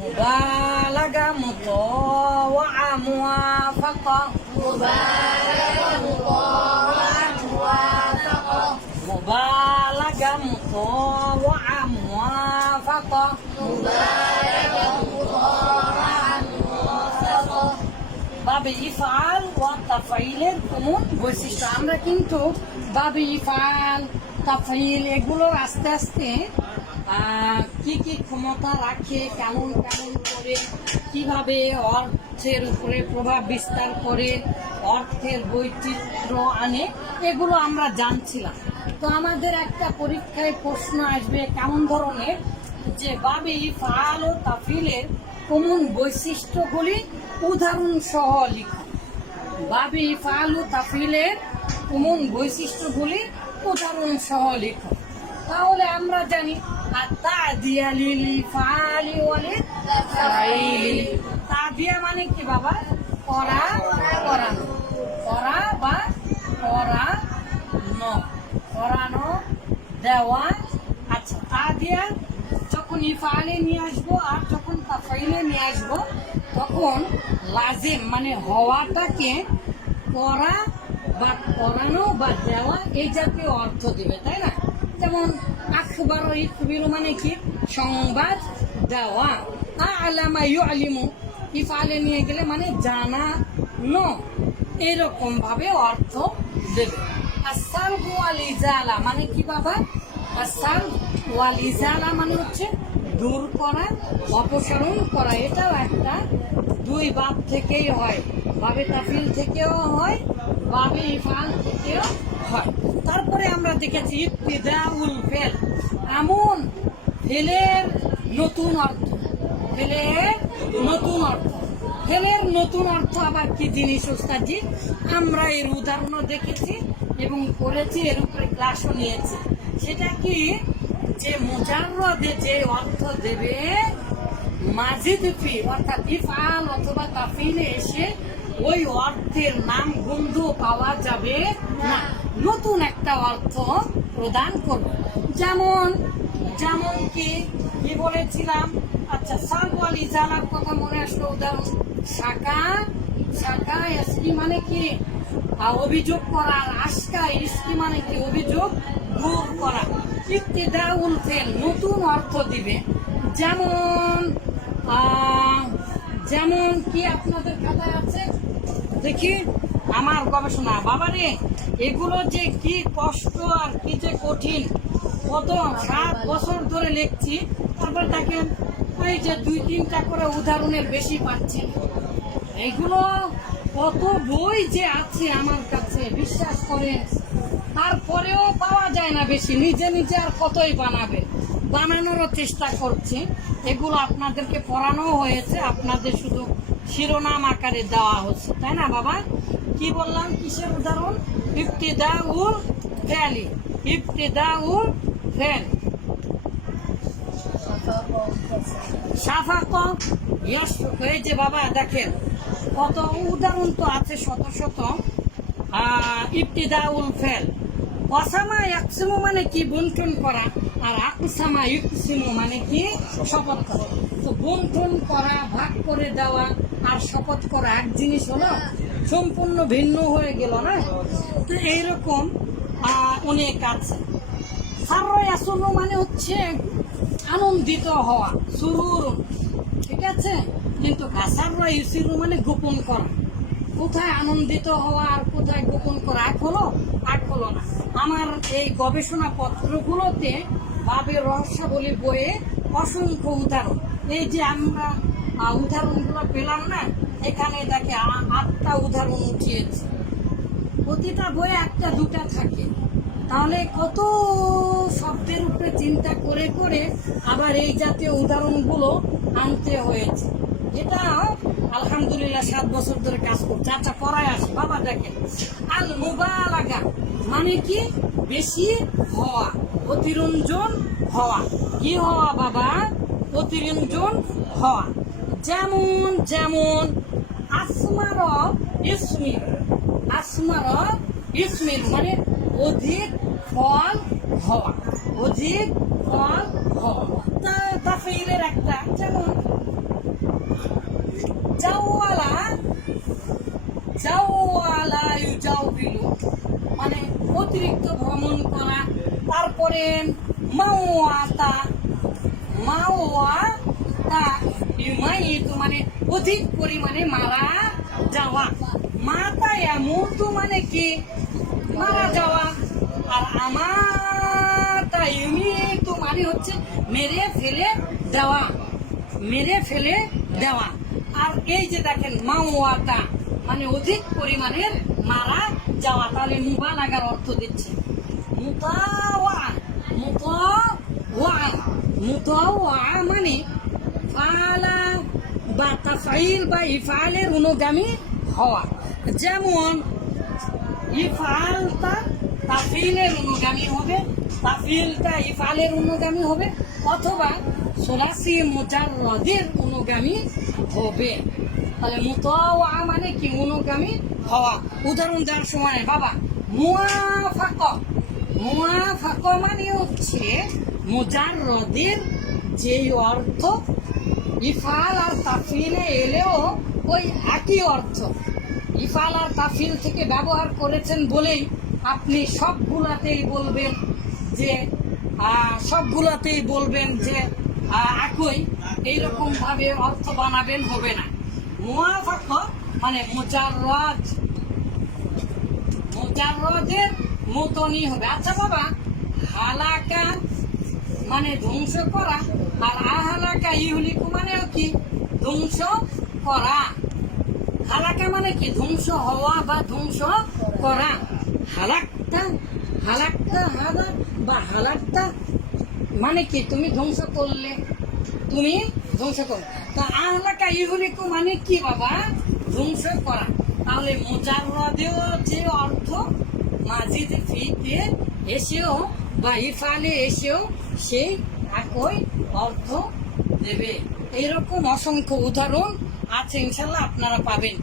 مبالغة مطوعة موافقة مبالغة مطوعة موافقة مبالغة مطوعة موافقة مبالغة مطوعة موافقة বাবে ইফআল ওয়া তাফঈলের কমন বৈশিষ্ট্য। আমরা কিন্তু বাবে ইফআল তাফঈল এগুলোর আস্তে আস্তে কি কি ক্ষমতা রাখে, কেমন কেমন করে, কিভাবে অর্থের উপরে প্রভাব বিস্তার করে, অর্থের বৈচিত্র্য আনে, এগুলো আমরা জানছিলাম। তো আমাদের একটা পরীক্ষায় প্রশ্ন আসবে কেমন ধরনের, যে বাবে ইফআল ও তাফঈলের কমন বৈশিষ্ট্যগুলি উদাহরণ সহ লিখুন। বাবে ইফআল ও তাফঈলের কমন বৈশিষ্ট্যগুলি উদাহরণ সহ লিখুন। তাহলে আমরা জানি আত-তা'দিয়া লিল ফা'লি ওয়াল ফা'ইলি। তা'দিয়া মানে কি বাবা? করা, করানো, করা বা করানো, করানো, দেওয়া। আচ্ছা, তা'দিয়া যখন ইফআলে নিয়ে আসবো আর যখন তাফঈলে নিয়ে আসবো তখন লাজিম মানে হওয়াটাকে করা বা করানো বা দেওয়া এই জাতীয় অর্থ দিবে, তাই না? যেমন আখবার ও ইখবিরু মানে কি? সংবাদ দেওয়া। আ'লামা ইউ'লিমু ইফআলে নিয়ে গেলে মানে জানানো, এরকম ভাবে অর্থ দেবে। আস-সালব ওয়াল ইজালা মানে কি বাবা? আস-সালব ওয়াল ইজালা মানে হচ্ছে দূর করা, অপসারণ করা। এটাও একটা দুই বাব থেকেই হয়, বাবে তাফঈল থেকেও হয়, বাবে ইফআল থেকেও হয়। তারপরে আমরা দেখেছি ইবতিদাউল ফেল, এমন ফেলের নতুন অর্থ, ফেলের নতুন অর্থ। ফেলের নতুন অর্থ আবার কি জিনিস ওস্তাদজি? আমরা এর উদাহরণও দেখেছি এবং করেছি, এর উপরে ক্লাসও নিয়েছি। সেটা কি? যে মুজাররদে যে অর্থ দেবে মাজিদ ফি অর্থাৎ ইফআল অথবা তাফঈলে এসে ওই অর্থের নাম গন্ধ পাওয়া যাবে না, নতুন একটা অর্থ প্রদান করবে। যেমন যেমন কি কি বলেছিলাম? আচ্ছা, সালব ওয়াল ইজালার কথা মনে আসলো উদাহরণ। শাকা, শাকা ইসকি মানে কি? অভিযোগ করা। আর আশকা ইসকি মানে কি? অভিযোগ দূর করা। ইবতিদাউল ফেল নতুন অর্থ দিবে। যেমন যেমন কি আপনাদের খাতায় আছে দেখি, আমার গবেষণা। বাবারে, এগুলো যে কি কষ্ট আর কি যে কঠিন, কত 7 বছর ধরে লিখছি, তারপরে দেখেন এই যে 2-3টা করে উদাহরণের বেশি পাচ্ছি। এইগুলো কত বই যে আছে আমার কাছে, বিশ্বাস করেন, তারপরেও পাওয়া যায় না বেশি। নিজে নিজে আর কতই বানাবে, বানানোরও চেষ্টা করছি। এগুলো আপনাদেরকে পড়ানো হয়েছে, আপনাদের শুধু শিরোনাম আকারে দেওয়া হচ্ছে, তাই না বাবা? কি বললাম, কিসের উদাহরণ? ইবতিদাউল ফেলি, ইবতিদাউল ফেল। সাফাক ইয়াসফাক, এই যে বাবা দেখেন কত উদাহরণ তো আছে, শত শত। ইবতিদাউল ফেল। ওয়াসামা ইয়াকসিমু মানে কি? বন্টন করা। আর আকসামা ইউকসিমু মানে কি? শপথ করা। তো বন্টন করা, ভাগ করে দেওয়া আর শপথ করা এক জিনিস হলো, সম্পূর্ণ ভিন্ন হয়ে গেল না? তো এইরকম অনেক আছে। সাররা ইয়াসুরু মানে হচ্ছে আনন্দিত হওয়া, সুরুর, ঠিক আছে? কিন্তু কাসাররা ইউসিরু মানে গোপন করা। কোথায় আনন্দিত হওয়া আর কোথায় গোপন করা এক হলো? এক হলো না। আমার এই গবেষণা পত্রগুলোতে ভাবের রহস্যাবলী বইয়ে অসংখ্য উদাহরণ, এই যে আমরা উদাহরণগুলো পেলাম না, এখানে দেখে 8টা উদাহরণ উঠিয়েছে। প্রতিটা বইয়ে 1-2টা থাকে। তাহলে কত শব্দের উপরে চিন্তা করে করে আবার এই জাতীয় উদাহরণগুলো আনতে হয়েছে। এটা আলহামদুলিল্লাহ 7 বছর ধরে কাজ করছে। আচ্ছা, পড়ায় আসি বাবা। দেখেন, আল মুবালাগা মানে কি? বেশি হওয়া, অতিরঞ্জন হওয়া। কি হওয়া বাবা? অতিরঞ্জন হওয়া। যেমন যেমন আসমার ইসমির, আসমার ইসমির মানে অধিক ফল হওয়া, অধিক ফল হওয়া। তাফঈলের একটা, যেমন জাওয়ালা জাওয়ালা ইউজাউবিলু মানে অতিরিক্ত ভ্রমণ করা। তারপরে মাওয়াতা মাওয়াতা ইউমাইতু মানে অধিক পরিমাণে মারা যাওয়া। মাতা ইয়ামুতু মানে কি মারা যাওয়া। আর আমাতা ইউমিতু মানে হচ্ছে মেরে ফেলে দেওয়া, মেরে ফেলে দেওয়া। আর এই যে দেখেন মাওয়াতা মানে অধিক পরিমাণের মারা যাওয়া, তাহলে মুবালাগার অর্থ দিচ্ছে। মুতাওয়া মুতাওয়া মুতাওয়া মানে ফালা বা তাফঈল বা ইফআলের অনুগামী হওয়া। যেমন ইফআলটা তাফঈলের অনুগামী হবে, তাফঈলটা ইফআলের অনুগামী হবে, অথবা সুলাসি মুজাররদের অনুগামী হবে। তাহলে মুতাওয়া মানে কি অনুগামী হওয়া। উদাহরণ দেওয়ার সময় বাবা মুওয়াফাকা মুওয়াফাকা মানে হচ্ছে মুজাররদের যেই অর্থ ইফআল আর তাফঈলে এলেও ওই একই অর্থ। ইফআল আর তাফঈল থেকে ব্যবহার করেছেন বলেই আপনি সবগুলাতেই বলবেন যে একই, এইরকম ভাবে অর্থ বানাবেন হবে না। মুওয়াফাকা মানে মুজাররদের মতনই হবে। আচ্ছা বাবা, হালাকা মানে ধ্বংস করা, আর আহালাকা ইহলিকু মানেও কি ধ্বংস করা। হালাকা মানে কি ধ্বংস হওয়া বা ধ্বংস করা। হালাকটা হালাকটা হাদা বা হালাকটা মানে কি তুমি ধ্বংস করলে, তুমি ধ্বংস করো। তা আহলাকা ইহলিকু মানে কি বাবা ধ্বংস করা। তাহলে মুজাররদেও যে অর্থ মাজিদ ফিতে এসেও বা ইফআলে এসেও সেই একই অর্থ দেবে। এইরকম অসংখ্য উদাহরণ আছে, ইনশাল্লাহ আপনারা পাবেন।